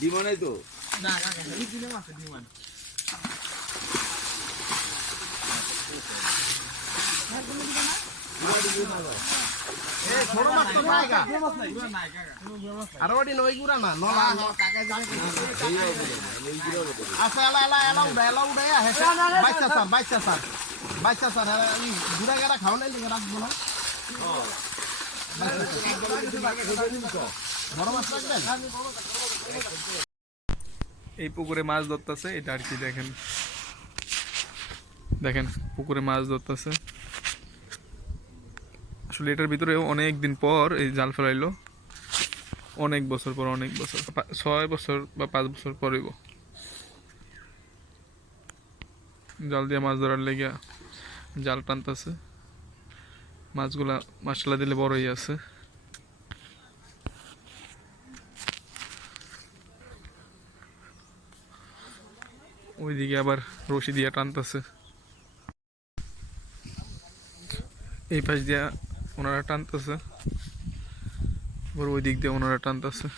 ডিমানাই তো? না না নলা আছে গেরা খাও নাই রাখব না। বড় মাছ রাখবেন এই পুকুরে মাছ ধরতেছে, এটা আর কি দেখেন। দেখেন, পুকুরে মাছ ধরতেছে। আসলে এটার ভিতরে অনেক দিন পর এই জাল ফেলাইলো। অনেক বছর পর, অনেক বছর ছয় বছর বা পাঁচ বছর পর হইব। জাল দিয়ে মাছ ধরার লেগে জাল টানতেছে। মাছগুলা মশলা দিলে বড়ই আছে। ওইদিকে আবার রশি দিয়া টানতেছে এই পাশ দিয়া ওনারা টানতেছে আবার ওই দিক দিয়ে ওনারা টানতেছে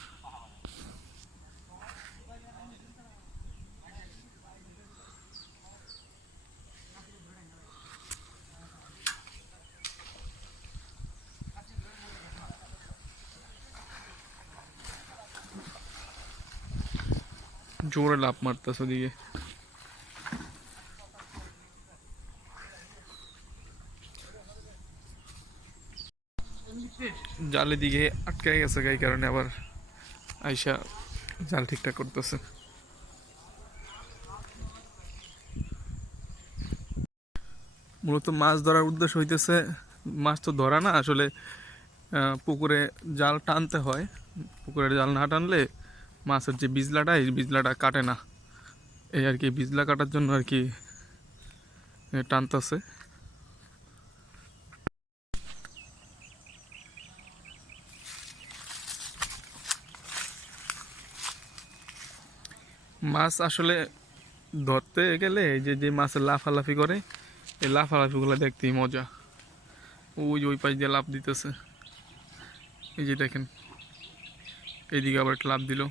জোরে লাভ মারতেছে ওদিকে জালের দিকে আটকে গেছে এই কারণে আবার আইসা জাল ঠিকঠাক করতেছে। মূলত মাছ ধরার উদ্দেশ্য হইতেছে, মাছ তো ধরা না, আসলে পুকুরে জাল টানতে হয়। পুকুরের জাল না টানলে মাছের যে বিজলাটা, এই বিজলাটা কাটে না। এই আর কি, বিজলা কাটার জন্য আর কি টানতেছে। মাছ আসলে ধরতে গেলে যে যে মাছের লাফালাফি করে, এই লাফালাফিগুলো দেখতেই মজা। ওই ওই পাশ দিয়ে লাফ দিতেছে। এই যে দেখেন, এইদিকে আবার একটা লাফ দিল।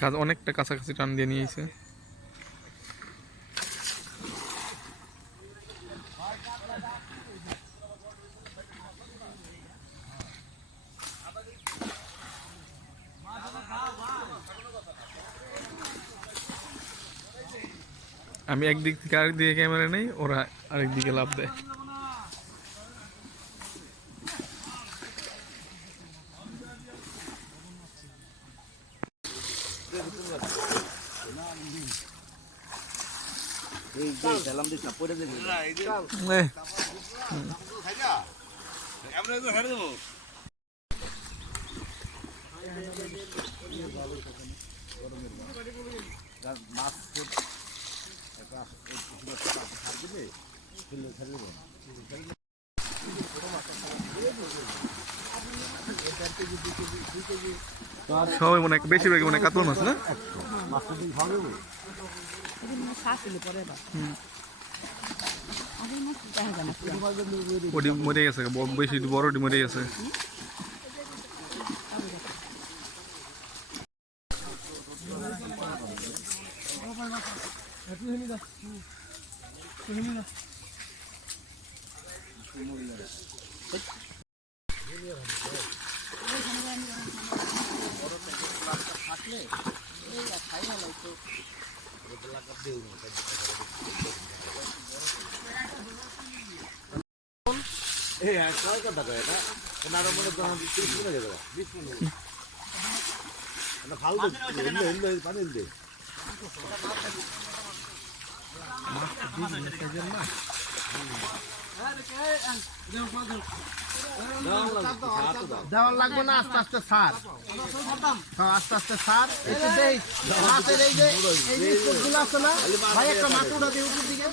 কাজ অনেকটা কাছাকাছি টান দিয়ে নিয়েছে। আমি একদিক থেকে আরেক দিকে ক্যামেরা নেই ওরা আরেক দিকে লাভ দেয়। মাছ সবাই মনে বেশিরভাগই মনে কাতল মাছ, না? ওডি মরে গেছে বেশি বড় ডি মরে গেছে। এই হ্যাঁ কয় কথা কয় এটা ওনার মনে যখন তিরিশ মিনিট হয়ে গেল বিশ মিনিট না ফালতু পানি হিললে দেওয়ার লাগবে না আস্তে আস্তে সার হ্যাঁ আস্তে আস্তে সার একটু দেই মাছের এই যে এই যে স্টোকগুলো আছে না ভাই একটা মাছ উঠা দিয়ে উপর দিকে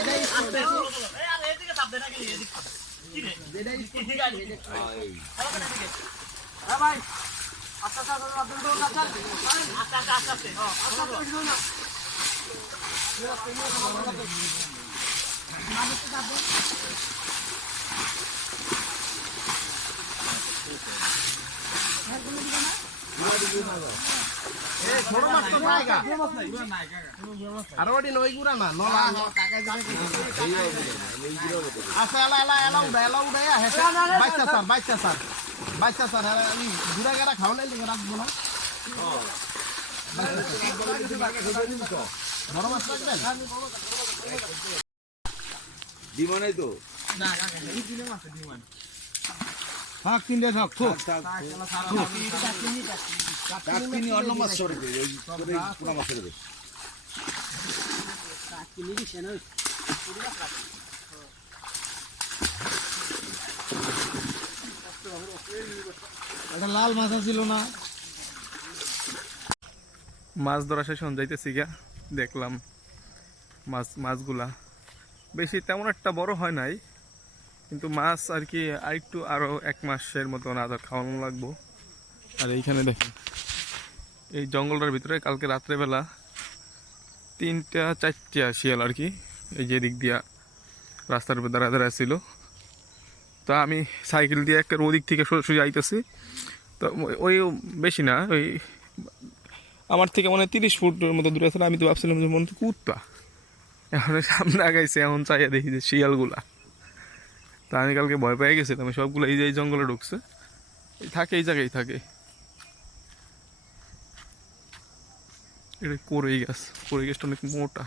এটাই আস্তে এই ছোট মাছ তো জায়গা পুরো নাই কাকা আর ওটি নই গুড়া না নলা কাকা জানে কি আছে এলা এলা এলা উড়া এলা উড়া হেসে বাইচা স্যার বাইচা স্যার বাইচা স্যার আর আমি গুড়া গেরা খাও নাই রাখব না বড় মাছ রাখবেন ডিমা তো। না কাকা এই মাছ দিমান থাক কিনলে থাক থুক কাকা কাকিনি অন্য মাছ সরে দে এই করে মাছ সরে দে একটা লাল মাছ ছিল না। মাছ ধরা শেষ হন যাইতেছি গা দেখলাম মাছ, মাছগুলা। বেশি তেমন একটা বড় হয় নাই, কিন্তু মাছ আর কি আরেকটু আরও এক মাসের মতন আদার খাওয়ানো লাগবো। আর এইখানে দেখেন, এই জঙ্গলটার ভিতরে কালকে রাত্রেবেলা তিনটা, চারটা শিয়াল আর কি, এই যে দিক দিয়া রাস্তার উপর দাঁড়া দাঁড়া ছিল। তো আমি সাইকেল দিয়ে একটা ওদিক থেকে সোজাসুজি আইতেছি। তো ওই বেশি না, ওই আমার থেকে মনে তিরিশ ফুটের মতো দূরে ছিল আমি তো ভাবছিলাম যে মনে কুত্তা। এখন সামনে আগাইছে, এখন চাইয়া দেখি যে শিয়ালগুলা। তা আমি কালকে ভয় পেয়ে আমি সবগুলো এই যে জঙ্গলে ঢুকছে। থাকে, এই জায়গায় থাকে। এটা করেই গাছ করেই গাছটা অনেক মোটা।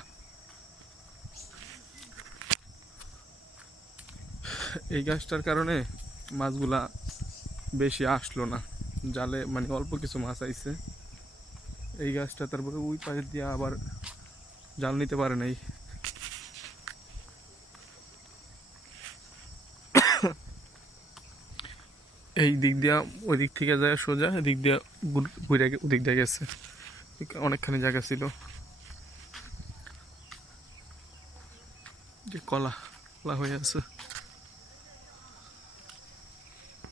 এই গাছটার কারণে মাছগুলা বেশি আসলো না। জালে মানে অল্প কিছু মাছ আইছে। এই গাছটা তারপরে ওই পাশে দিয়ে আবার জাল নিতে পারে নাই। এই দিক দিয়া ওই দিক থেকে যায় সোজা, এদিক দিয়া ঘুর- ওদিক দিয়ে গেছে। অনেকখানি জায়গা ছিল। কলা কলা হয়ে আছে।